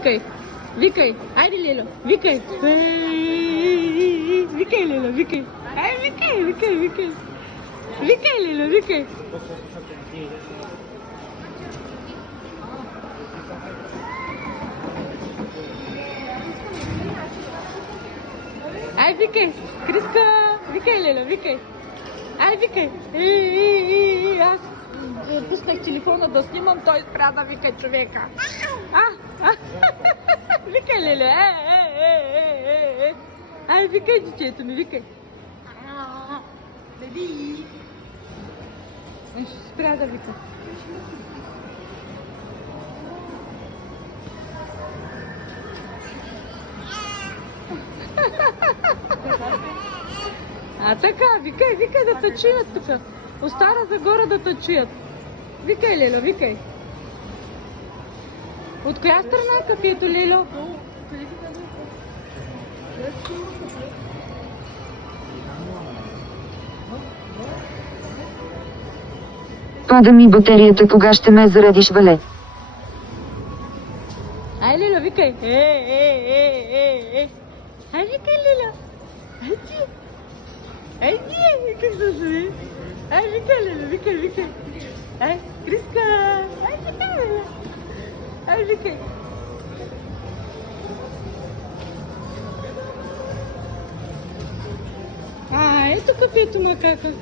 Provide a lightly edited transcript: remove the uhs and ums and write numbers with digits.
Викай, викай, айде Лело, викай. Викай, Лело, викай. Ай, викай, викай, викай. Викай, Лело, викай. Ай, викай, Криска, викай, Лело, викай. Ай, викай. Аз пуснах телефона да снимам, той спря да вика човека. Викай, Леле, Ай, викай, детето ми, викай. Беби. Спря да вика. Така, викай, викай да те чуят тук. От Стара Загора да те чуят. Викай, Лело, викай. От коя страна е кафето, Лело? Пада ми батерията, кога ще ме заредиш, вале? Ай, Лело, викай. Ай, викай, Лело. Ай, ти. Ай, ти. Как се зови? Ай, викай, Лело, викай, викай. Ай, Криска. Ай, викай, Лело. Ай, викай. Ето кафето макака.